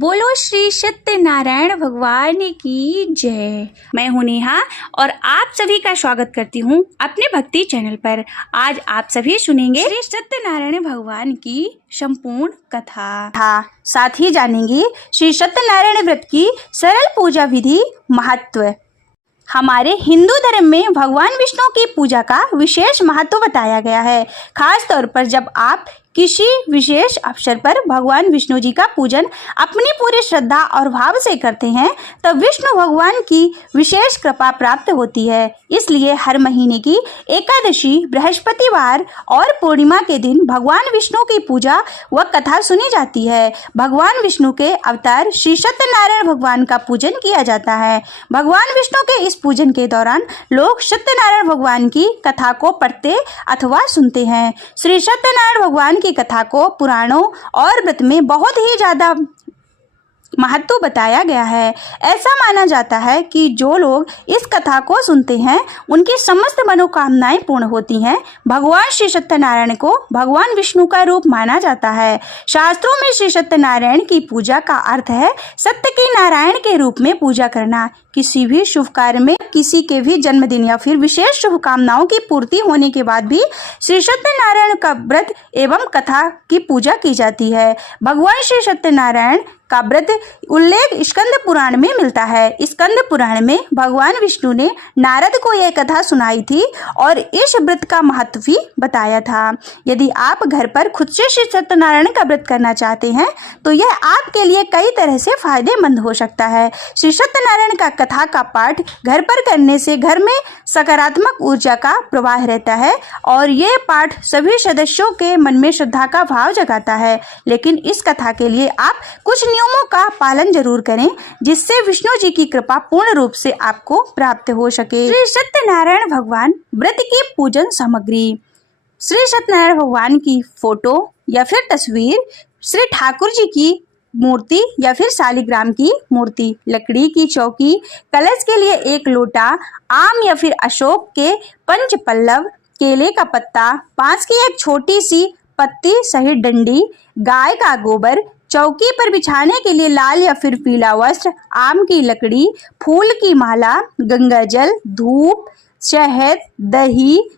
बोलो श्री सत्यनारायण भगवान की जय। मैं हूं नेहा और आप सभी का स्वागत करती हूं अपने भक्ति चैनल पर। आज आप सभी सुनेंगे श्री सत्यनारायण भगवान की संपूर्ण कथा। साथ ही जानेंगे श्री सत्यनारायण व्रत की सरल पूजा विधि, महत्व। हमारे हिंदू धर्म में भगवान विष्णु की पूजा का विशेष महत्व बताया गया है। खास तौर पर जब आप किसी विशेष अवसर पर भगवान विष्णु जी का पूजन अपनी पूरी श्रद्धा और भाव से करते हैं तब विष्णु भगवान की विशेष कृपा प्राप्त होती है। इसलिए हर महीने की एकादशी, बृहस्पतिवार और पूर्णिमा के दिन भगवान विष्णु की पूजा व कथा सुनी जाती है। भगवान विष्णु के अवतार श्री सत्यनारायण भगवान का पूजन किया जाता है। भगवान विष्णु के इस पूजन के दौरान लोग सत्यनारायण भगवान की कथा को पढ़ते अथवा सुनते हैं। श्री सत्यनारायण भगवान की कथा को पुराणों और व्रत में बहुत ही ज्यादा महत्व बताया गया है। ऐसा माना जाता है कि जो लोग इस कथा को सुनते हैं उनकी समस्त मनोकामनाएं पूर्ण होती हैं। भगवान श्री सत्यनारायण को भगवान विष्णु का रूप माना जाता है। शास्त्रों में श्री सत्यनारायण की पूजा का अर्थ है सत्य के नारायण के रूप में पूजा करना। किसी भी शुभ कार्य में, किसी के भी जन्मदिन या फिर विशेष शुभकामनाओं की पूर्ति होने के बाद भी श्री सत्यनारायण का व्रत एवं कथा की पूजा की जाती है। भगवान श्री सत्यनारायण का व्रत उल्लेख स्कंद पुराण में मिलता है। स्कंद पुराण में भगवान विष्णु ने नारद को यह कथा सुनाई थी और इस व्रत का महत्व भी बताया था। यदि आप घर पर खुद से श्री सत्यनारायण का व्रत करना चाहते हैं तो यह आपके लिए कई तरह से फायदेमंद हो सकता है। श्री सत्यनारायण का कथा का पाठ घर पर करने से घर में सकारात्मक ऊर्जा का प्रवाह रहता है और यह पाठ सभी सदस्यों के मन में श्रद्धा का भाव जगाता है। लेकिन इस कथा के लिए आप कुछ नियमों का पालन जरूर करें जिससे विष्णु जी की कृपा पूर्ण रूप से आपको प्राप्त हो सके। श्री सत्यनारायण भगवान व्रत की पूजन सामग्री। श्री सत्यनारायण भगवान की फोटो या फिर तस्वीर, श्री ठाकुर जी की मूर्ति या फिर शालिग्राम की मूर्ति, लकड़ी की चौकी, कलश के लिए एक लोटा, आम या फिर अशोक के पंच पल्लव, केले का पत्ता, बांस की एक छोटी सी पत्ती सहित डंडी, गाय का गोबर, चौकी पर बिछाने के लिए लाल या फिर पीला वस्त्र, आम की लकड़ी, फूल की माला, गंगा जल, धूप, शहद, दही,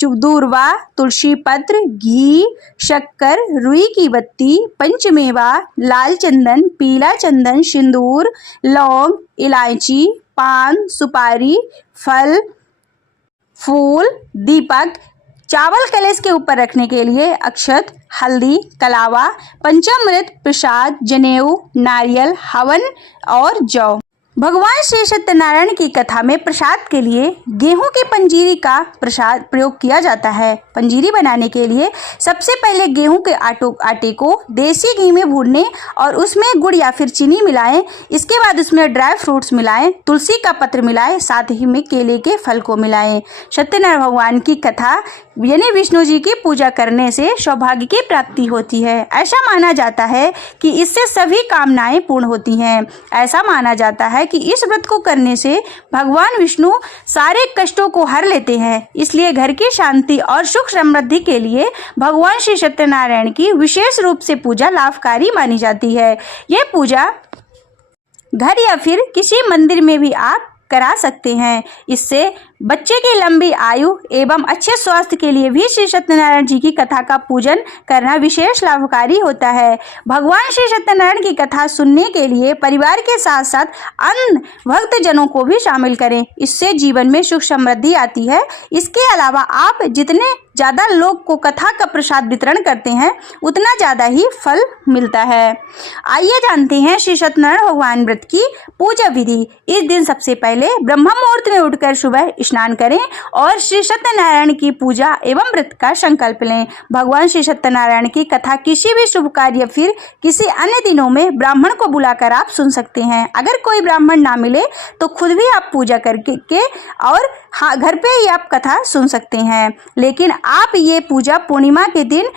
दूर्वा, तुलसी पत्र, घी, शक्कर, रुई की बत्ती, पंचमेवा, लाल चंदन, पीला चंदन, सिंदूर, लौंग, इलायची, पान, सुपारी, फल, फूल, दीपक, चावल कलश के ऊपर रखने के लिए अक्षत, हल्दी, कलावा, पंचामृत, प्रसाद, जनेऊ, नारियल, हवन और जौ। भगवान श्री सत्यनारायण की कथा में प्रसाद के लिए गेहूं की पंजीरी का प्रसाद प्रयोग किया जाता है। पंजीरी बनाने के लिए सबसे पहले गेहूं के आटे को देसी घी में भूनने और उसमें गुड़ या फिर चीनी मिलाएं। इसके बाद उसमें ड्राई फ्रूट्स मिलाएं, तुलसी का पत्र मिलाएं, साथ ही में केले के फल को मिलाएं। सत्यनारायण भगवान की कथा यानी विष्णु जी की पूजा करने से सौभाग्य की प्राप्ति होती है। ऐसा माना जाता है कि इससे सभी कामनाएं पूर्ण होती हैं। ऐसा माना जाता है कि इस व्रत को करने से भगवान विष्णु सारे कष्टों को हर लेते हैं। इसलिए घर की शांति और सुख समृद्धि के लिए भगवान श्री सत्यनारायण की विशेष रूप से पूजा लाभकारी मानी जाती है। यह पूजा घर या फिर किसी मंदिर में भी आप करा सकते हैं। इससे बच्चे की लंबी आयु एवं अच्छे स्वास्थ्य के लिए भी श्री सत्यनारायण जी की कथा का पूजन करना विशेष लाभकारी होता है। भगवान श्री सत्यनारायण की कथा सुनने के लिए परिवार के साथ साथ अन्य भक्त जनों को भी शामिल करें। इससे जीवन में सुख समृद्धि आती है। इसके अलावा आप जितने ज्यादा लोग को कथा का प्रसाद वितरण करते हैं उतना ज्यादा ही फल मिलता है। आइए जानते हैं श्री सत्यनारायण भगवान व्रत की पूजा विधि। इस दिन सबसे पहले ब्रह्म मुहूर्त में उठकर सुबह स्नान करें और श्री सत्यनारायण की पूजा एवं व्रत का संकल्प लें। भगवान श्री सत्यनारायण की कथा किसी भी शुभ कार्य या फिर किसी अन्य दिनों में ब्राह्मण को बुलाकर आप सुन सकते हैं। अगर कोई ब्राह्मण ना मिले तो खुद भी आप पूजा करके और घर पे ही आप कथा सुन सकते हैं। लेकिन आप ये पूजा पूर्णिमा के दिन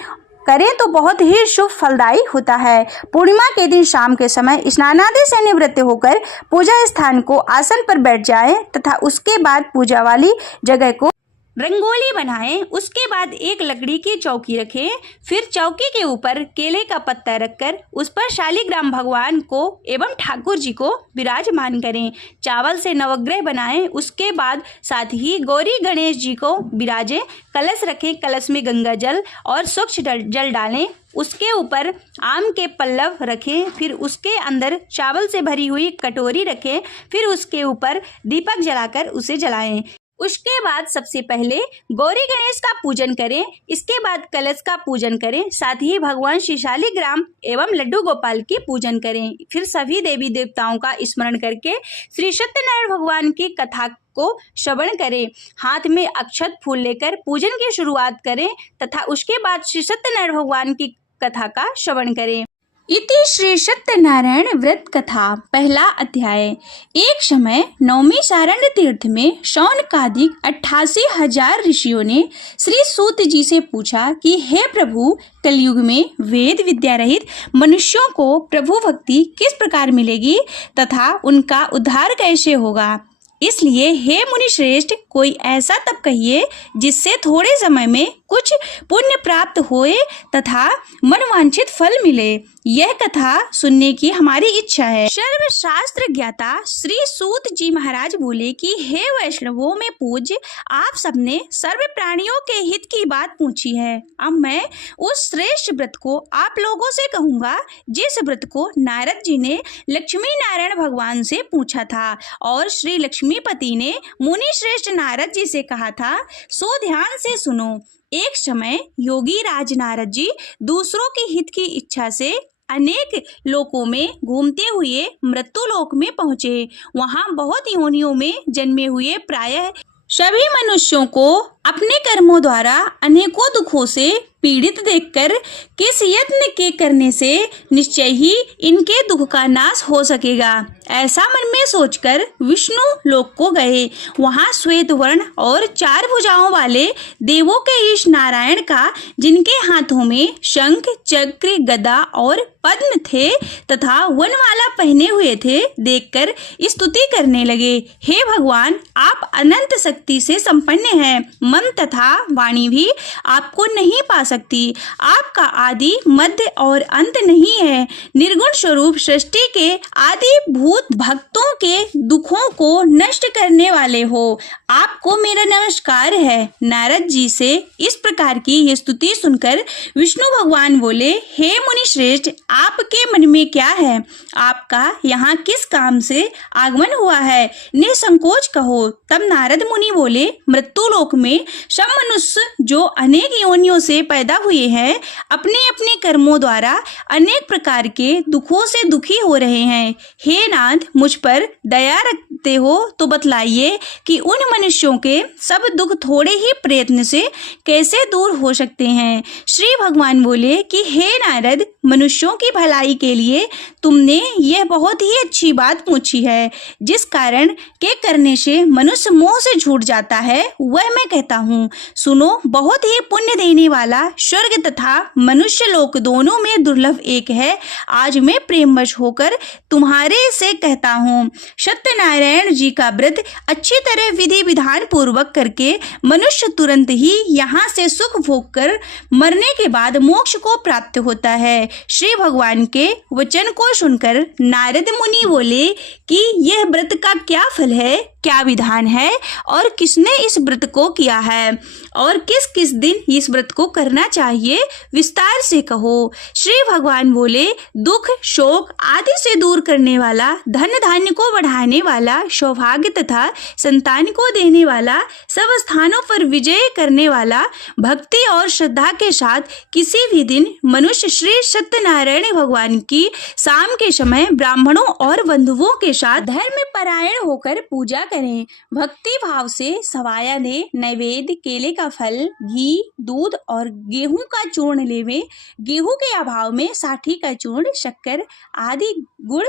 करें तो बहुत ही शुभ फलदायी होता है। पूर्णिमा के दिन शाम के समय स्नानादि से निवृत्त होकर पूजा स्थान को आसन पर बैठ जाएं तथा उसके बाद पूजा वाली जगह को रंगोली बनाएं। उसके बाद एक लकड़ी की चौकी रखें। फिर चौकी के ऊपर केले का पत्ता रखकर उस पर शालिग्राम भगवान को एवं ठाकुर जी को विराजमान करें। चावल से नवग्रह बनाएं। उसके बाद साथ ही गौरी गणेश जी को विराजें। कलश रखें। कलश में गंगा जल और स्वच्छ जल डालें। उसके ऊपर आम के पल्लव रखें। फिर उसके अंदर चावल से भरी हुई कटोरी रखें। फिर उसके ऊपर दीपक जलाकर उसे जलाएं। उसके बाद सबसे पहले गौरी गणेश का पूजन करें। इसके बाद कलश का पूजन करें। साथ ही भगवान श्री शालिग्राम एवं लड्डू गोपाल की पूजन करें। फिर सभी देवी देवताओं का स्मरण करके श्री सत्यनारायण भगवान की कथा को श्रवण करें। हाथ में अक्षत फूल लेकर पूजन की शुरुआत करें तथा उसके बाद श्री सत्यनारायण भगवान की कथा का श्रवण करें। इति श्री सत्यनारायण व्रत कथा पहला अध्याय। एक समय नवमी शारण्य तीर्थ में शौनकादिक 88,000 ऋषियों ने श्री सूत जी से पूछा कि हे प्रभु, कलयुग में वेद विद्या रहित मनुष्यों को प्रभु भक्ति किस प्रकार मिलेगी तथा उनका उद्धार कैसे होगा। इसलिए हे मुनि श्रेष्ठ, कोई ऐसा तप कहिए जिससे थोड़े समय में कुछ पुण्य प्राप्त होए तथा मनवांछित फल मिले। यह कथा सुनने की हमारी इच्छा है। सर्वशास्त्र ज्ञाता श्री सूत जी महाराज बोले कि हे वैष्णवों में पूज्य, आप सबने सर्व प्राणियों के हित की बात पूछी है। अब मैं उस श्रेष्ठ व्रत को आप लोगों से कहूँगा जिस व्रत को नारद जी ने लक्ष्मी नारायण भगवान से पूछा था और श्री लक्ष्मीपति ने मुनि श्रेष्ठ नारद जी से कहा था। सो ध्यान से सुनो। एक समय योगी राज नारद जी दूसरों के हित की इच्छा से अनेक लोकों में घूमते हुए मृत्यु लोक में पहुँचे। वहाँ बहुत योनियों में जन्मे हुए प्रायः सभी मनुष्यों को अपने कर्मों द्वारा अनेकों दुखों से पीड़ित देखकर किस यत्न के करने से निश्चय ही इनके दुख का नाश हो सकेगा, ऐसा मन में सोचकर विष्णु लोक को गए। वहाँ श्वेत वर्ण और 4 भुजाओं वाले देवों के ईश नारायण का, जिनके हाथों में शंख चक्र गदा और पद्म थे तथा वनमाला पहने हुए थे, देखकर स्तुति करने लगे। हे भगवान, आप अनंत शक्ति से संपन्न हैं। मन तथा वाणी भी आपको नहीं पा सकती। आपका आदि मध्य और अंत नहीं है। निर्गुण स्वरूप सृष्टि के आदि भूत भक्तों के दुखों को नष्ट करने वाले हो। आपको मेरा नमस्कार है। नारद जी से इस प्रकार की यह स्तुति सुनकर विष्णु भगवान बोले, हे मुनि श्रेष्ठ, आपके मन में क्या है? आपका यहाँ किस काम से आगमन हुआ है? निसंकोच कहो। तब नारद मुनि बोले, मृत्यु लोक में सब मनुष्य जो अनेक योनियों से पैदा हुए हैं, अपने अपने कर्मों द्वारा अनेक प्रकार के दुखों से दुखी हो रहे हैं। हे नाथ, मुझ पर दया रखते हो तो बतलाइए कि उन मनुष्यों के सब दुख थोड़े ही प्रयत्न से कैसे दूर हो सकते हैं। श्री भगवान बोले कि हे नारद, मनुष्यों की भलाई के लिए तुमने यह बहुत ही अच्छी बात पूछी है। जिस कारण के करने से मनुष्य मोह से छूट जाता है, वह मैं कहता हूँ। सुनो, बहुत ही पुण्य देने वाला स्वर्ग तथा मनुष्य लोक दोनों में दुर्लभ एक है। आज मैं प्रेमवश होकर तुम्हारे से कहता हूँ। सत्यनारायण जी का व्रत अच्छी तरह विधि विधान पूर्वक करके मनुष्य तुरंत ही यहाँ से सुख भोग कर मरने के बाद मोक्ष को प्राप्त होता है। श्री भगवान के वचन को सुनकर नारद मुनि बोले कि यह व्रत का क्या फल है, क्या विधान है और किसने इस व्रत को किया है और किस किस दिन इस व्रत को करना चाहिए, विस्तार से कहो। श्री भगवान बोले, दुख शोक आदि से दूर करने वाला, धन धान्य को बढ़ाने वाला, सौभाग्य तथा संतान को देने वाला, सब स्थानों पर विजय करने वाला, भक्ति और श्रद्धा के साथ किसी भी दिन मनुष्य श्री सत्यनारायण भगवान की शाम के समय ब्राह्मणों और बंधुओं के साथ धर्म परायण होकर पूजा करें। भक्ति भाव से सवाया दे, नैवेद्य केले का फल, घी, दूध और गेहूं का चूर्ण लेवे। गेहूं के अभाव में साठी का चूर्ण, शक्कर आदि गुड़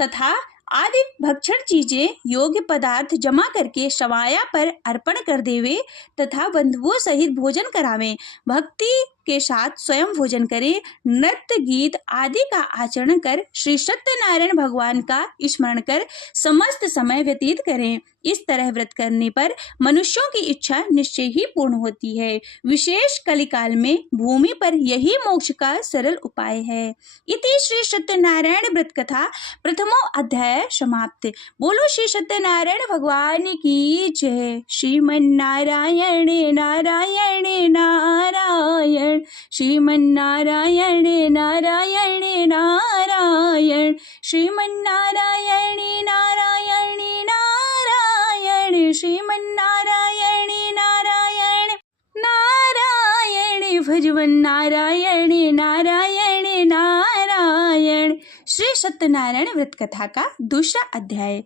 तथा आदि भक्षण चीजें योग्य पदार्थ जमा करके सवाया पर अर्पण कर देवे तथा बंधुओं सहित भोजन करावें। भक्ति के साथ स्वयं भोजन करें। नृत्य गीत आदि का आचरण कर श्री सत्यनारायण भगवान का स्मरण कर समस्त समय व्यतीत करें। इस तरह व्रत करने पर मनुष्यों की इच्छा निश्चय ही पूर्ण होती है। विशेष कलिकाल में भूमि पर यही मोक्ष का सरल उपाय है। इति श्री सत्यनारायण व्रत कथा प्रथमो अध्याय समाप्त। बोलो श्री सत्यनारायण भगवान की जय। श्रीमन्नारायण नारायण नारायण, श्रीमन्नारायण नारायण नारायण, श्रीमन्नारायण नारायण नारायण, श्रीमन्नारायण नारायण नारायण, भजवन नारायण नारायण नारायण। श्री सत्यनारायण व्रत कथा का दूसरा अध्याय।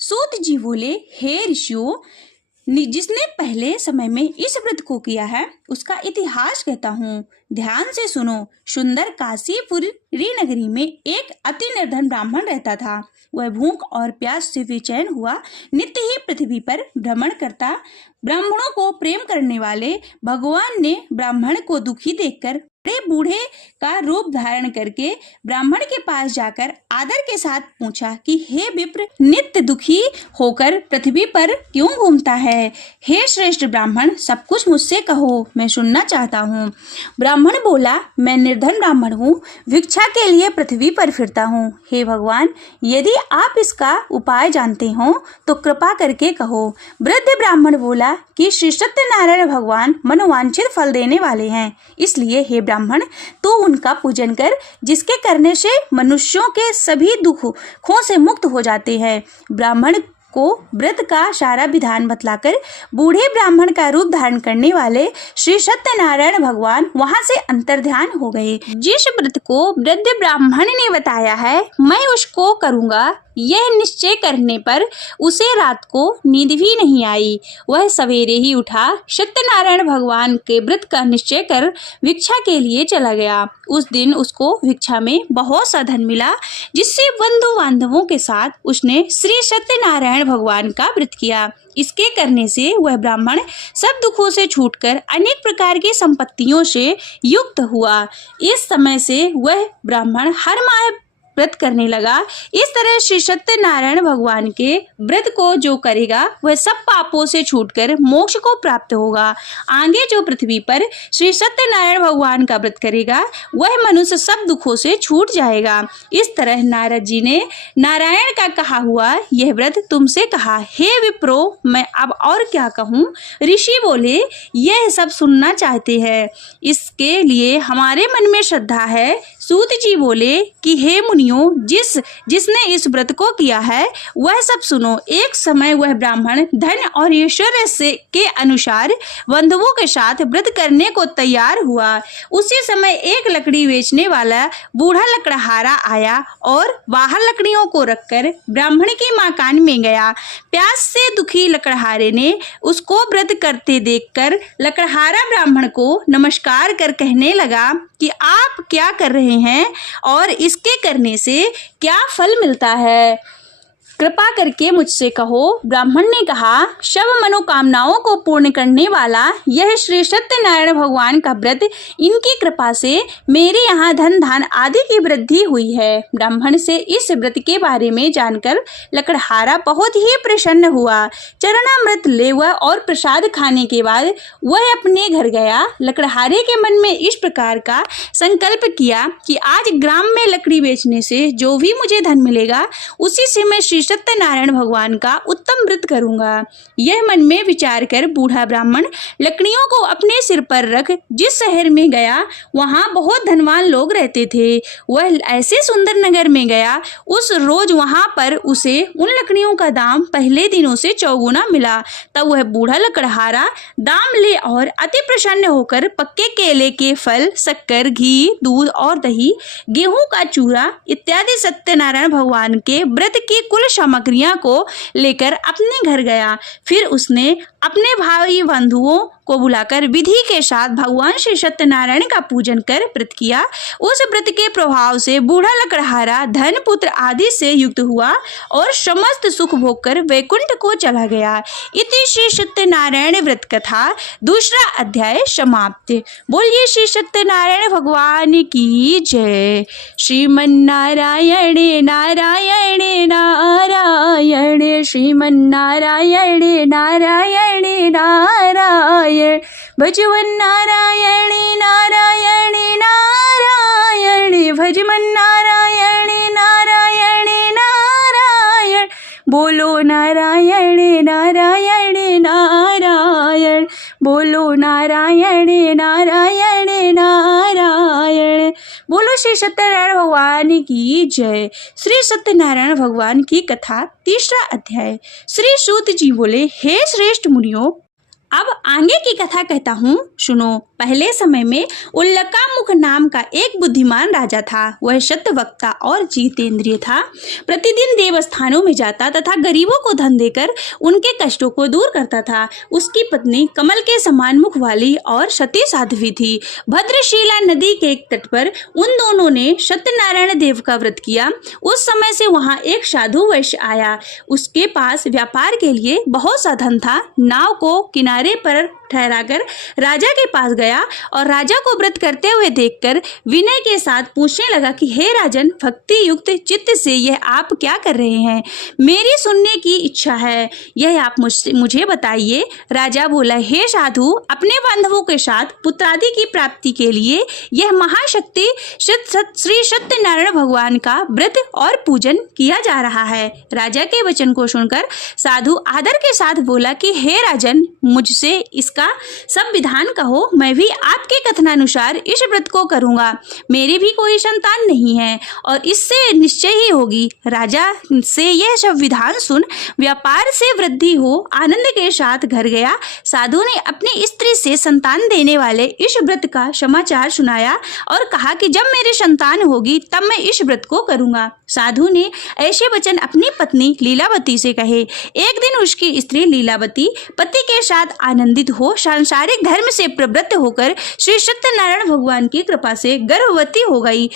सूत जी बोले, हे ऋषियों, जिसने पहले समय में इस व्रत को किया है उसका इतिहास कहता हूँ, ध्यान से सुनो। सुंदर काशीपुरी नगरी में एक अति निर्धन ब्राह्मण रहता था। वह भूख और प्यास से बेचैन हुआ नित्य ही पृथ्वी पर भ्रमण करता। ब्राह्मणों को प्रेम करने वाले भगवान ने ब्राह्मण को दुखी देखकर बड़े बूढ़े का रूप धारण करके ब्राह्मण के पास जाकर आदर के साथ पूछा कि हे विप्र, नित्य दुखी होकर पृथ्वी पर क्यों घूमता है? हे श्रेष्ठ ब्राह्मण, सब कुछ मुझसे कहो, मैं सुनना चाहता हूँ। ब्राह्मण बोला, मैं निर्धन ब्राह्मण हूँ, भिक्षा के लिए पृथ्वी पर फिरता हूँ। हे भगवान, यदि आप इसका उपाय जानते हो तो कृपा करके कहो। वृद्ध ब्राह्मण बोला कि श्री सत्यनारायण भगवान मनोवांछित फल देने वाले हैं, इसलिए हे ब्राह्मण, तू उनका पूजन कर, जिसके करने से मनुष्यों के सभी दुखों से मुक्त हो जाते हैं। ब्राह्मण को व्रत का सारा विधान बतलाकर बूढ़े ब्राह्मण का रूप धारण करने वाले श्री सत्यनारायण भगवान वहां से अंतर्ध्यान हो गए। जिस व्रत को वृद्ध ब्राह्मण ने बताया है मैं उसको करूंगा, यह निश्चय करने पर उसे रात को नींद भी नहीं आई। वह सवेरे ही उठा, सत्यनारायण भगवान के व्रत का निश्चय कर भिक्षा के लिए चला गया। उस दिन उसको भिक्षा में बहुत सा धन मिला, जिससे बंधु बांधवों के साथ उसने श्री सत्यनारायण भगवान का व्रत किया। इसके करने से वह ब्राह्मण सब दुखों से छूटकर अनेक प्रकार की संपत्तियों से युक्त हुआ। इस समय से वह ब्राह्मण हर माह व्रत करने लगा। इस तरह श्री सत्यनारायण भगवान के व्रत को जो करेगा वह सब पापों से छूटकर मोक्ष को प्राप्त होगा। आगे जो पृथ्वी पर श्री सत्यनारायण भगवान का व्रत करेगा वह मनुष्य सब दुखों से छूट जाएगा। इस तरह नारद जी ने नारायण का कहा हुआ यह व्रत तुमसे कहा। हे विप्रो, मैं अब और क्या कहूँ? ऋषि बोले, यह सब सुनना चाहते हैं, इसके लिए हमारे मन में श्रद्धा है। सूत जी बोले कि हे मुनियों, जिसने इस व्रत को किया है वह सब सुनो। एक समय वह ब्राह्मण धन और ऐश्वर्य से के अनुसार बंधुओं के साथ व्रत करने को तैयार हुआ। उसी समय एक लकड़ी बेचने वाला बूढ़ा लकड़हारा आया और बाहर लकड़ियों को रखकर ब्राह्मण के मकान में गया। प्यास से दुखी लकड़हारे ने उसको व्रत करते देखकर लकड़हारा ब्राह्मण को नमस्कार कर कहने लगा कि आप क्या कर रहे हैं और इसके करने से क्या फल मिलता है? कृपा करके मुझसे कहो। ब्राह्मण ने कहा, सब मनोकामनाओं को पूर्ण करने वाला यह श्री सत्यनारायण भगवान का व्रत, इनकी कृपा से मेरे यहाँ धन धान आदि की वृद्धि हुई है। ब्राह्मण से इस व्रत के बारे में जानकर लकड़हारा बहुत ही प्रसन्न हुआ। चरणामृत लेवा और प्रसाद खाने के बाद वह अपने घर गया। लकड़हारे के मन में इस प्रकार का संकल्प किया कि आज ग्राम में लकड़ी बेचने से जो भी मुझे धन मिलेगा उसी से मैं श्री सत्यनारायण भगवान का उत्तम व्रत करूंगा। यह मन में विचार कर बूढ़ा ब्राह्मण लकड़ियों को अपने सिर पर रख जिस शहर में गया वहां बहुत धनवान लोग रहते थे। वह ऐसे सुंदर नगर में गया, उस रोज वहां पर उसे उन लकड़ियों का दाम पहले दिनों से चौगुना मिला। तब वह बूढ़ा लकड़हारा दाम ले और अति प्रसन्न होकर पक्के केले के फल, शक्कर, घी, दूध और दही, गेहूं का चूरा इत्यादि सत्यनारायण भगवान के व्रत की कुल सामग्रियां को लेकर अपने घर गया। फिर उसने अपने भाई बंधुओं को बुलाकर विधि के साथ भगवान श्री सत्यनारायण का पूजन कर व्रत किया। उस व्रत के प्रभाव से बूढ़ा लकड़हारा धन पुत्र आदि से युक्त हुआ और समस्त सुख भोग कर वैकुंठ को चला गया। इति श्री सत्यनारायण व्रत कथा दूसरा अध्याय समाप्त। बोलिए श्री सत्यनारायण भगवान की जय। श्रीमन्नारायण नारायण नारायण। नारायण श्रीमन्नारायण नारायण नारायण भजवन नारायण नारायण नारायण भजमन नारायण नारायण नारायण बोलो नारायण नारायण नारायण बोलो नारायण नारायण नारायण। बोलो श्री सत्यनारायण भगवान की जय। श्री सत्यनारायण भगवान की कथा, तीसरा अध्याय। श्री सूत जी बोले, हे श्रेष्ठ मुनियों, अब आगे की कथा कहता हूँ, सुनो। पहले समय में उल्लकामुख नाम का एक बुद्धिमान राजा था। वह सत्यवक्ता और जितेंद्रिय था। प्रतिदिन देवस्थानों में जाता तथा गरीबों को धन देकर उनके कष्टों को दूर करता था। उसकी पत्नी कमल के समान मुख वाली और सती साध्वी थी। भद्रशिला नदी के एक तट पर उन दोनों ने सत्यनारायण देव का व्रत किया। उस समय से वहाँ एक साधु वैश्य आया। उसके पास व्यापार के लिए बहुत सा धन था। नाव को किनारे पर ठहराकर राजा के पास गया और राजा को व्रत करते हुए देखकर विनय के साथ पूछने लगा कि हे राजन, भक्ति युक्त चित्त से यह आप क्या कर रहे हैं? मेरी सुनने की इच्छा है, यह आप मुझे बताइए। राजा बोला, हे साधु, अपने बांधवों के साथ पुत्रादि की प्राप्ति के लिए यह महाशक्ति श्री सत्यनारायण भगवान का व्रत और पूजन किया जा रहा है। राजा के वचन को सुनकर साधु आदर के साथ बोला कि हे राजन, मुझसे इसका सब विधान कहो, मैं भी आपके कथनानुसार इस व्रत को करूंगा। मेरी भी कोई संतान नहीं है और इससे निश्चय ही होगी। राजा से यह सब विधान सुन व्यापार से वृद्धि हो आनंद के साथ घर गया। साधु ने अपनी स्त्री से संतान देने वाले इस व्रत का समाचार सुनाया और कहा कि जब मेरी संतान होगी तब मैं इस व्रत को करूंगा। साधु ने ऐसे वचन अपनी पत्नी लीलावती से कहे। एक दिन उसकी स्त्री लीलावती पति के साथ आनंदित हो सांसारिक धर्म से प्रवृत्त होकर श्री सत्यनारायण भगवान की कृपा से गर्भवती हो गई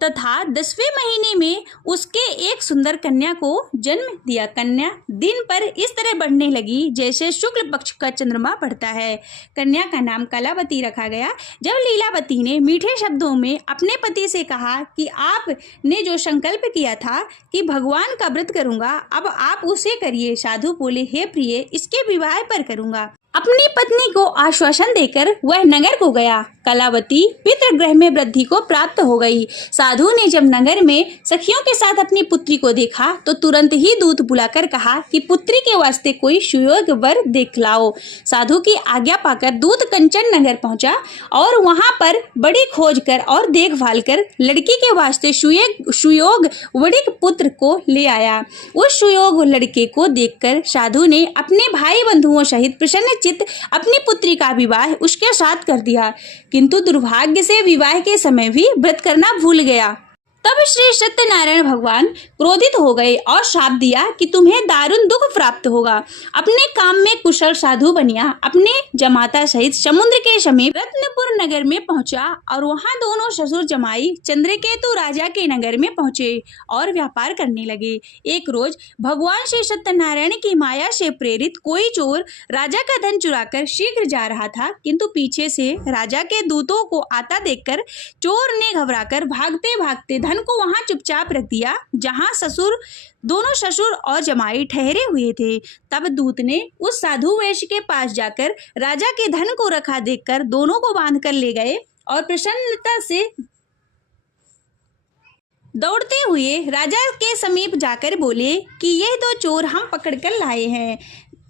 तथा 10वें महीने में उसके एक सुंदर कन्या को जन्म दिया। कन्या दिन पर इस तरह बढ़ने लगी जैसे शुक्ल पक्ष का चंद्रमा बढ़ता है। कन्या का नाम कलावती रखा गया। जब लीलावती ने मीठे शब्दों में अपने पति से कहा कि आपने जो संकल्प किया था कि भगवान का व्रत करूंगा, अब आप उसे करिए। साधु बोले, हे प्रिय, इसके विवाह पर करूंगा। अपनी पत्नी को आश्वासन देकर वह नगर को गया। कलावती पितृगृह में वृद्धि को प्राप्त हो गई। साधु ने जब नगर में सखियों के साथ अपनी पुत्री को देखा तो तुरंत ही दूत बुलाकर कहा कि पुत्री के वास्ते कोई सुयोग वर देख लाओ। साधु की आज्ञा पाकर दूत कंचन नगर पहुंचा और वहां पर बड़ी खोज कर और देखभाल कर लड़की के वास्ते सुयोग वड़िक पुत्र को ले आया। उस सुयोग लड़के को देखकर साधु ने अपने भाई बंधुओं सहित प्रसन्न अपनी पुत्री का विवाह उसके साथ कर दिया, किंतु दुर्भाग्य से विवाह के समय भी व्रत करना भूल गया। तब श्री सत्यनारायण भगवान क्रोधित हो गए और शाप दिया कि तुम्हें दारुण दुख प्राप्त होगा। अपने काम में कुशल साधु बनिया अपने जमाता सहित समुद्र के समीप रत्नपुर नगर में पहुंचा और वहां दोनों ससुर जमाई चंद्रकेतु राजा के नगर में पहुंचे और व्यापार करने लगे। एक रोज भगवान श्री सत्यनारायण की माया से प्रेरित कोई चोर राजा का धन चुराकर शीघ्र जा रहा था, किंतु पीछे से राजा के दूतों को आता देखकर चोर ने घबराकर भागते भागते धन को वहां चुपचाप रख दिया जहां दोनों ससुर और जमाई ठहरे हुए थे। तब दूत ने उस साधु वैश्य के पास जाकर राजा के धन को रखा देखकर दोनों को बांधकर ले गए और प्रसन्नता से दौड़ते हुए राजा के समीप जाकर बोले कि यह दो चोर हम पकड़कर लाए हैं,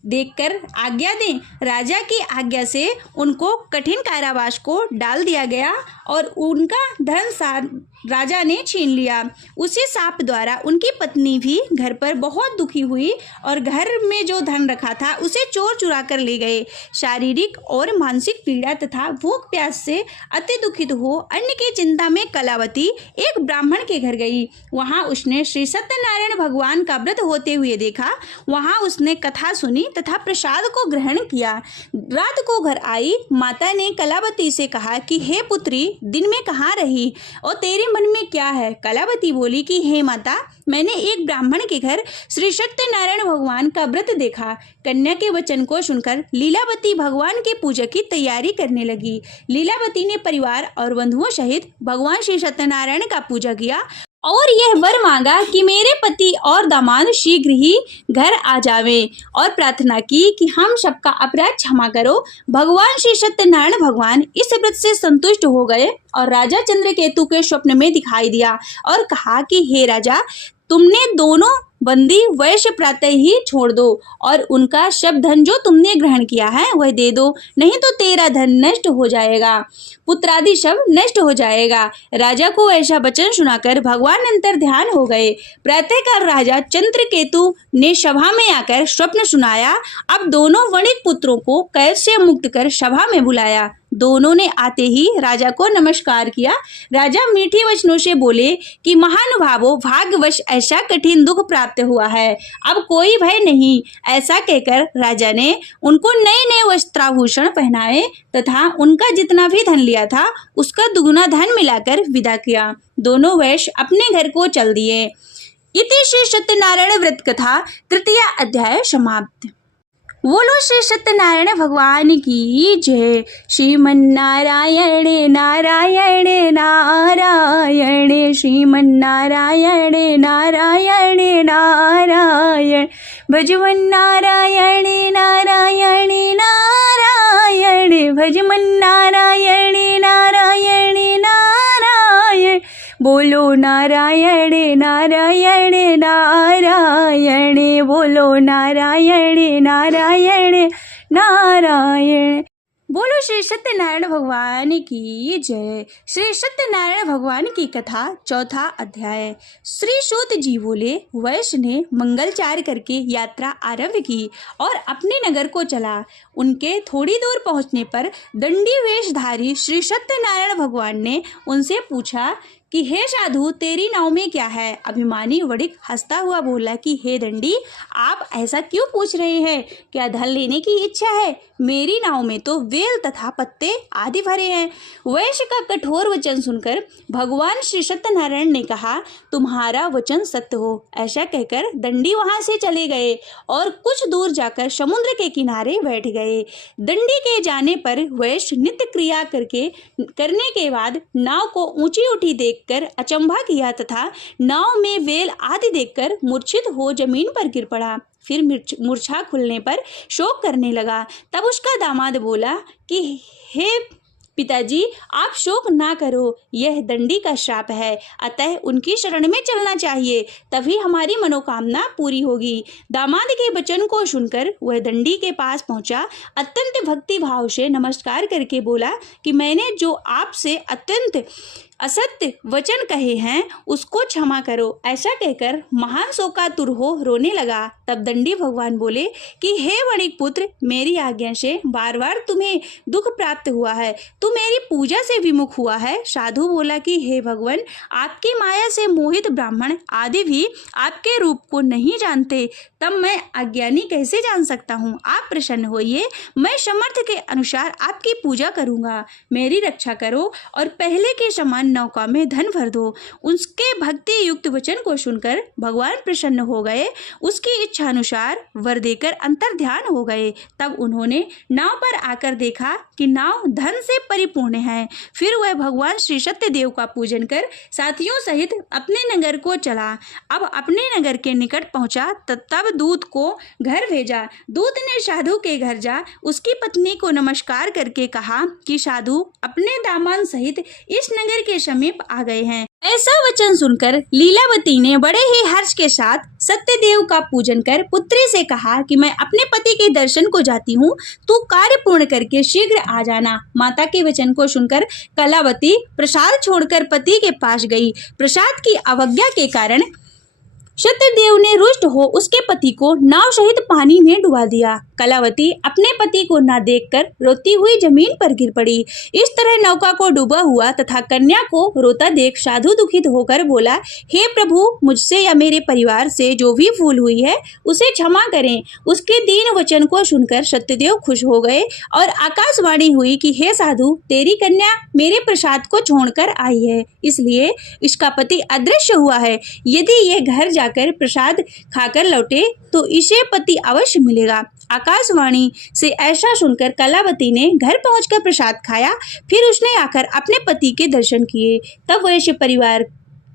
देखकर आज्ञा दें। राजा की आज्ञा से उनको कठिन कारावास को डाल दिया गया और उनका धन राजा ने छीन लिया। उसी साप द्वारा उनकी पत्नी भी घर पर बहुत दुखी हुई और घर में जो धन रखा था उसे चोर चुरा कर ले गए। शारीरिक और मानसिक पीड़ा तथा भूख प्यास से अति दुखित हो अन्न की चिंता में कलावती एक ब्राह्मण के घर गई। वहां उसने श्री सत्यनारायण भगवान का व्रत होते हुए देखा। वहां उसने कथा सुनी तथा प्रसाद को ग्रहण किया। रात को घर आई माता ने कलावती से कहा कि हे पुत्री, दिन में कहाँ रही और तेरे मन में क्या है? कलावती बोली कि हे माता, मैंने एक ब्राह्मण के घर श्री सत्यनारायण भगवान का व्रत देखा। कन्या के वचन को सुनकर लीलावती भगवान के पूजा की तैयारी करने लगी। लीलावती ने परिवार और बंधुओं सहित भगवान श्री सत्यनारायण का पूजा किया और यह वर मांगा कि मेरे पति और दामाद शीघ्र ही घर आ जावें और प्रार्थना की कि हम सबका अपराध क्षमा करो। भगवान श्री सत्यनारायण भगवान इस व्रत से संतुष्ट हो गए और राजा चंद्रकेतु के स्वप्न में दिखाई दिया और कहा कि हे राजा, तुमने दोनों बंदी वैश्य प्रातः ही छोड़ दो और उनका सब धन जो तुमने ग्रहण किया है वह दे दो, नहीं तो तेरा धन नष्ट हो जाएगा, पुत्रादि सब नष्ट हो जाएगा। राजा को ऐसा वचन सुनाकर भगवान अंतर ध्यान हो गए। प्रातःकाल राजा चंद्रकेतु ने सभा में आकर स्वप्न सुनाया। अब दोनों वणिक पुत्रों को कैद से मुक्त कर सभा में बुलाया। दोनों ने आते ही राजा को नमस्कार किया। राजा मीठे वचनों से बोले कि महानुभावों, भाग्यवश ऐसा कठिन दुख प्राप्त हुआ है, अब कोई भय नहीं। ऐसा कहकर राजा ने उनको नए नए वस्त्राभूषण पहनाए तथा उनका जितना भी धन लिया था उसका दुगुना धन मिलाकर विदा किया। दोनों वैश्य अपने घर को चल दिए। इति श्री सत्यनारायण व्रत कथा तृतीय अध्याय समाप्त। बोलो श्री सत्यनारायण भगवान की जय। श्रीमन्नारायण नारायण नारायण, श्रीमन्नारायण नारायण नारायण, भजमन्नारायण नारायण नारायण, भजमन्नारायण नारायण नारायण। बोलो नारायण नारायण नारायण, बोलो नारायण नारायण नारायण। बोलो श्री सत्यनारायण भगवान की जय। श्री सत्यनारायण भगवान की कथा चौथा अध्याय। श्री सूत जी बोले, वैश्य ने मंगलचार करके यात्रा आरंभ की और अपने नगर को चला। उनके थोड़ी दूर पहुंचने पर दंडी वेशधारी श्री सत्यनारायण भगवान ने उनसे पूछा कि हे साधु, तेरी नाव में क्या है? अभिमानी वणिक हंसता हुआ बोला कि हे दंडी, आप ऐसा क्यों पूछ रहे हैं? क्या धन लेने की इच्छा है? मेरी नाव में तो वेल तथा पत्ते आदि भरे हैं। वैश्य का कठोर वचन सुनकर भगवान श्री सत्यनारायण ने कहा, तुम्हारा वचन सत्य हो। ऐसा कहकर दंडी वहां से चले गए और कुछ दूर जाकर समुद्र के किनारे बैठ गए। दंडी के जाने पर वैश्य नित्य क्रिया करने के बाद नाव को ऊंची उठी देखकर अचंभा किया तथा नाव में वेल आदि देखकर मूर्छित हो जमीन पर गिर पड़ा। फिर मूर्छा खुलने पर शोक करने लगा। तब उसका दामाद बोला कि हे पिताजी, आप शोक ना करो, यह दंडी का श्राप है, अतः उनकी शरण में चलना चाहिए, तभी हमारी मनोकामना पूरी होगी। दामाद के वचन को सुनकर वह दंडी के पास पहुंचा। अत्यंत भक्ति भाव से नमस्कार करके बोला कि मैंने जो आपसे अत्यंत असत्य वचन कहे हैं उसको क्षमा करो। ऐसा कहकर महान शोकातुर हो रोने लगा। तब दंडी भगवान बोले कि हे वणिक पुत्र, मेरी आज्ञा से बार बार तुम्हें दुख प्राप्त हुआ है, तू मेरी पूजा से विमुख हुआ है। साधु बोला कि हे भगवान, आपकी माया से मोहित ब्राह्मण आदि भी आपके रूप को नहीं जानते, तब मैं अज्ञानी कैसे जान सकता हूँ? आप प्रसन्न होइए, मैं समर्थ के अनुसार आपकी पूजा करूँगा। मेरी रक्षा करो और पहले के समान नौका में धन भर दो। उसके भक्ति युक्त वचन को सुनकर भगवान प्रसन्न हो गए। उसकी इच्छा अनुसार वर देकर अंतर ध्यान हो गए। तब उन्होंने नाव पर आकर देखा कि नाव धन से परिपूर्ण है। फिर वह भगवान श्री सत्यदेव का पूजन कर साथियों सहित अपने नगर को चला। अब अपने नगर के निकट पहुंचा तब दूत को घर भेजा। दूत ने साधु के घर जा उसकी पत्नी को नमस्कार करके कहा कि साधु अपने दामाद सहित इस नगर के समीप आ गए हैं। ऐसा वचन सुनकर लीलावती ने बड़े ही हर्ष के साथ सत्यदेव का पूजन कर पुत्री से कहा कि मैं अपने पति के दर्शन को जाती हूँ, तू कार्य पूर्ण करके शीघ्र आ जाना। माता के वचन को सुनकर कलावती प्रसाद छोड़कर पति के पास गई। प्रसाद की अवज्ञा के कारण सत्यदेव ने रुष्ट हो उसके पति को नाव सहित पानी में डुबा दिया। कलावती अपने पति को न देखकर रोती हुई जमीन पर गिर पड़ी। इस तरह नौका को डूबा हुआ तथा कन्या को रोता देख साधु दुखित होकर बोला, हे प्रभु, मुझसे या मेरे परिवार से जो भी भूल हुई है उसे क्षमा करें। उसके दीन वचन को सुनकर सत्यदेव खुश हो गए और आकाशवाणी हुई कि हे साधु, तेरी कन्या मेरे प्रसाद को छोड़कर आई है, इसलिए इसका पति अदृश्य हुआ है। यदि यह घर जाकर प्रसाद खाकर लौटे तो इसे पति अवश्य मिलेगा। आकाशवाणी से ऐसा सुनकर कलावती ने घर पहुंचकर प्रसाद खाया। फिर उसने आकर अपने पति के दर्शन किए। तब वैश्य परिवार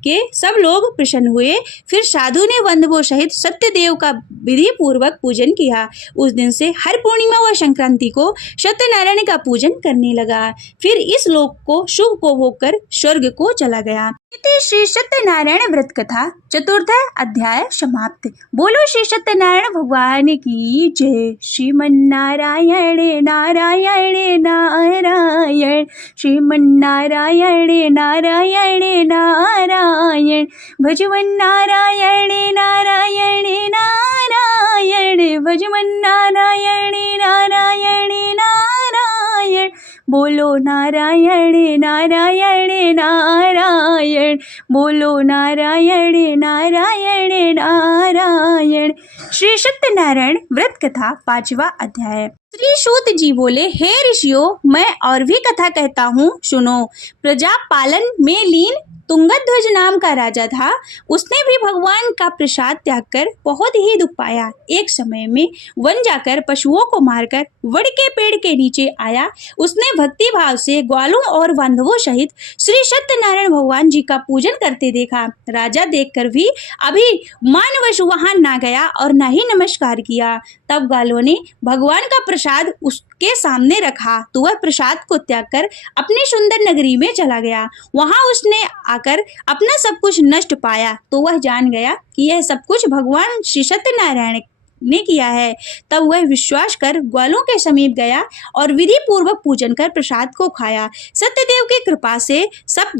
के सब लोग प्रसन्न हुए। फिर साधु ने बंधुओं सहित सत्यदेव का विधि पूर्वक पूजन किया। उस दिन से हर पूर्णिमा व संक्रांति को सत्यनारायण का पूजन करने लगा। फिर इस लोक को शुभ को होकर स्वर्ग को चला गया। इति श्री सत्यनारायण व्रत कथा चतुर्थ अध्याय समाप्त। बोलो श्री सत्यनारायण भगवान की जय। श्रीमन्नारायण नारायण नारायण, श्रीमन्नारायण नारायण नारायण, भजवन नारायण नारायण नारायण, भजवन नारायण नारायण नारायण, बोलो नारायण नारायण नारायण, बोलो नारायण नारायण नारायण। श्री सत्यनारायण व्रत कथा 5वां अध्याय। श्री सूत जी बोले, हे ऋषियों, मैं और भी कथा कहता हूँ, सुनो। प्रजा पालन में लीन तुंगध्वज नाम का राजा था। उसने भी भगवान का प्रसाद त्याग कर बहुत ही दुख पाया। एक समय में वन जाकर पशुओं को मारकर वड़ के पेड़ के नीचे आया। उसने भक्ति भाव से ग्वालों और बांधवों सहित श्री सत्यनारायण भगवान जी का पूजन करते देखा। राजा देखकर भी अभिमानवश वहां ना गया और ना ही नमस्कार किया। तब ग्वालों ने भगवान का प्रसाद उसके सामने रखा तो वह प्रसाद को त्याग कर अपनी सुंदर नगरी में चला गया। वहां उसने आकर अपना सब कुछ नष्ट पाया तो वह जान गया कि यह सब कुछ भगवान श्री सत्यनारायण ने किया है। तब वह विश्वास कर ग्वालों के समीप गया और विधि पूर्वक पूजन कर प्रसाद को खाया। सत्यदेव की कृपा से सब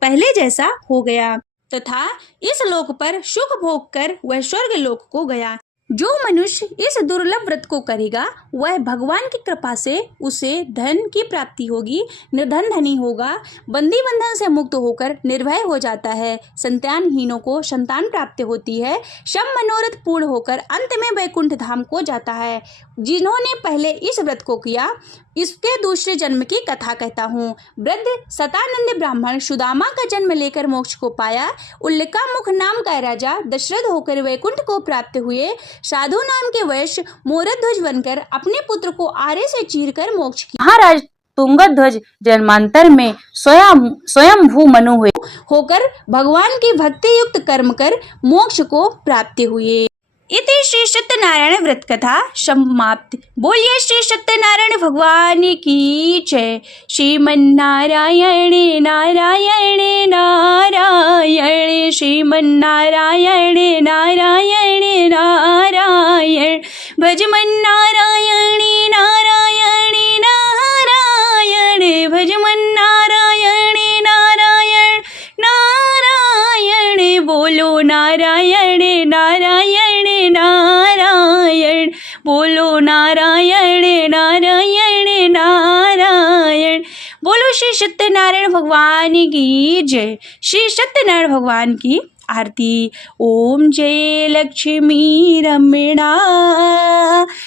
पहले जैसा हो गया तथा इस लोक पर सुख भोग कर वह स्वर्ग लोक को गया। जो मनुष्य इस दुर्लभ व्रत को करेगा वह भगवान की कृपा से उसे धन की प्राप्ति होगी, निर्धन धनी होगा, बंदी बंधन से मुक्त होकर निर्भय हो जाता है, संतानहीनों को संतान प्राप्ति होती है, सब मनोरथ पूर्ण होकर अंत में वैकुंठ धाम को जाता है। जिन्होंने पहले इस व्रत को किया इसके दूसरे जन्म की कथा कहता हूँ। वृद्ध सतानंद ब्राह्मण सुदामा का जन्म लेकर मोक्ष को पाया। उल्लिकामुख नाम का राजा दशरथ होकर वैकुंठ को प्राप्त हुए। साधु नाम के वैश्य मोरध्वज बनकर अपने पुत्र को आरे से चीरकर मोक्ष किया। महाराज तुंगध्वज जन्मांतर में स्वयं भू मनु हुए होकर भगवान की भक्ति युक्त कर्म कर मोक्ष को प्राप्त हुए। इति श्री सत्यनारायण व्रत कथा समाप्त। बोलिए श्री सत्यनारायण भगवान की जय। श्रीमन्नारायण नारायण नारायण, श्रीमन्नारायण नारायण नारायण, भजमन नारायण नारायण नारायण, भजमन नारायण नारायण नारायण, बोलो नारायण नारायण नारायण, बोलो नारायण नारायण नारायण। बोलो श्री सत्यनारायण भगवान की जय। श्री सत्यनारायण भगवान की आरती। ओम जय लक्ष्मी रमणा,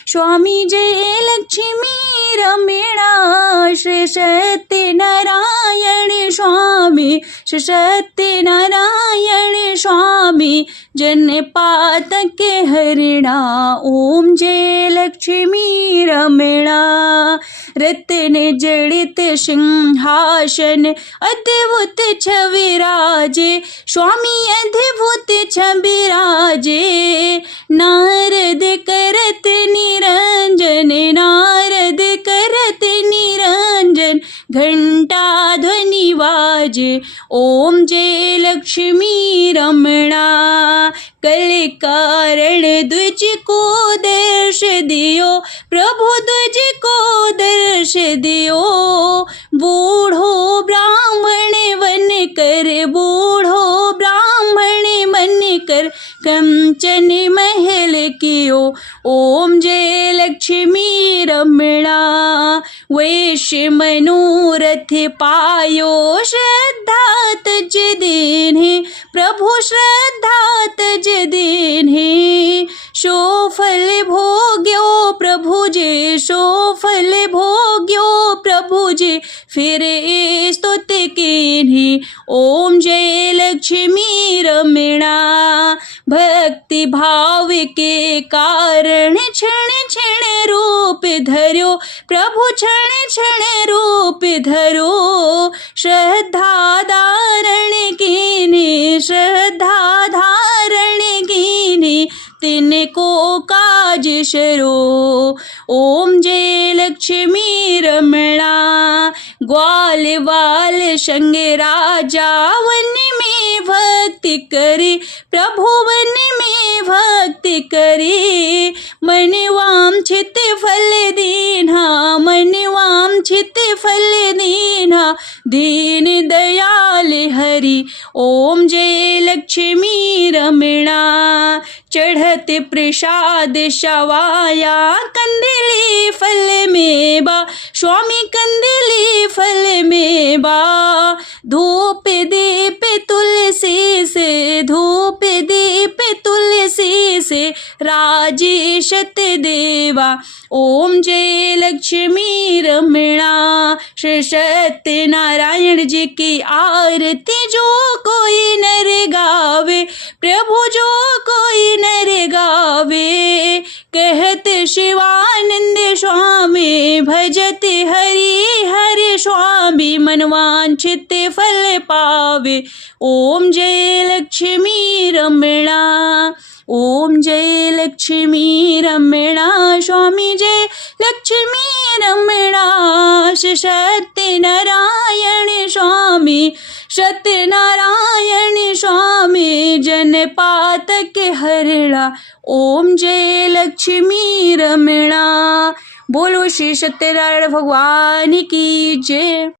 स्वामी जय लक्ष्मी रमणा, श्री सत्यनारायण स्वामी, श्री सत्यनारायण स्वामी, जन पातके हरिणा। ओम जय लक्ष्मी रमणा, रत्न जड़ित सिंहासन अद्भुत छविराजे, स्वामी अद्भुत छविराजे, नारद करत निरंजन, नारद करत निरंजन, घंटा ध्वनि वाजे। ओम जय लक्ष्मी रमणा, कल कारण द्विज को दर्श दियो, प्रभु द्विज को दर्श दियो, बूढ़ो ब्राह्मण वन कर, बूढ़ो ब्राह्मण मन कर, कंचन महल कियो। ओम जय लक्ष्मी रमणा, वैश्य मनोरथ पायो, श्रद्धा तज दीन्हे, प्रभु श्रद्धा तज दीन्हे, सो फल भोग्यो प्रभु जे, सो फल भोग्यो प्रभु जे, फिर स्तुत कीन्हे। ओम जय लक्ष्मी रमणा, भक्ति भाव के कारण क्षण क्षण रूप धर्यो, प्रभु क्षण क्षण रूप धरो, श्रद्धा धारण कीन्हे, में श्रद्धा धारण कीनी तिनको काज शरो। ओम जय लक्ष्मी रमणा ग्वाल वाल संग राजा वन में भक्ति करे, प्रभु वन में भक्ति करे। मन वांछित फल दीना, मन वांछित फल दीना, दीन दयाल हरि। ओम जय लक्ष्मी रमणा चढ़त प्रसाद शवाया कंदली फल में बा, स्वामी कंदली फल में बा। धूप दीप तुलसी से, धूप दीप तुलसी से राजेशत देवा। ओम जय लक्ष्मी रमणा श्री सत्यनारायण जी की आरती जो कोई नर गावे, प्रभु जो कोई नर गावे। कहत शिवानंद स्वामी भजत हरि हरि स्वामी, मनवांछित फल पावे। ओम जय लक्ष्मी रमणा, ओम जय लक्ष्मी रमणा, स्वामी जय लक्ष्मी रमणा। सत्यनारायण स्वामी, सत्यनारायण स्वामी जन पातक हरणा। ओम जय लक्ष्मी रमणा। बोलो श्री सत्यनारायण भगवान की जय।